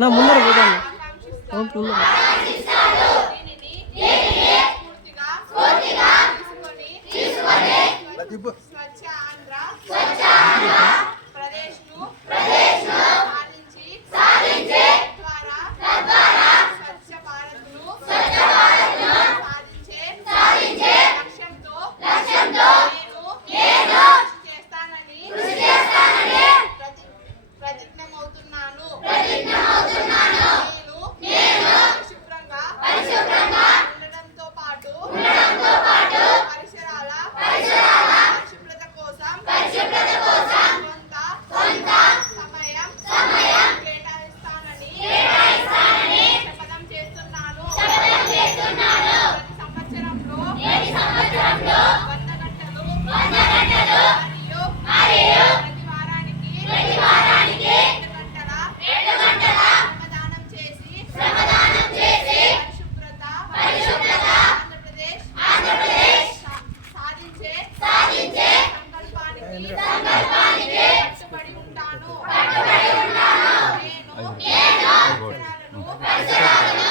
నా ముందర పోతాను స్వచ్ఛ ఆంధ్ర సాధించే తద్వారా స్వచ్ఛ భారత్ను సాధించే లక్ష్యంతో నేను కృషి చేస్తానని ప్రతిజ్ఞమవుతున్నాను. నేను పరిశుభ్రంగా ఉండడంతో పాటు పరిసరాల పరిశుభ్రత కోసం కొంత సమయం కేటాయిస్తానని శపథం చేస్తున్నాను. ప్రతి సంవత్సరంలో 100 గంటలు మరియు ప్రతి వారానికి 2 గంటల శ్రమదానం చేసి పరిశుభ్రత ఆంధ్రప్రదేశ్ సాధించే సంకల్పానికి కట్టుబడి ఉంటాను. నేను అక్షరాలను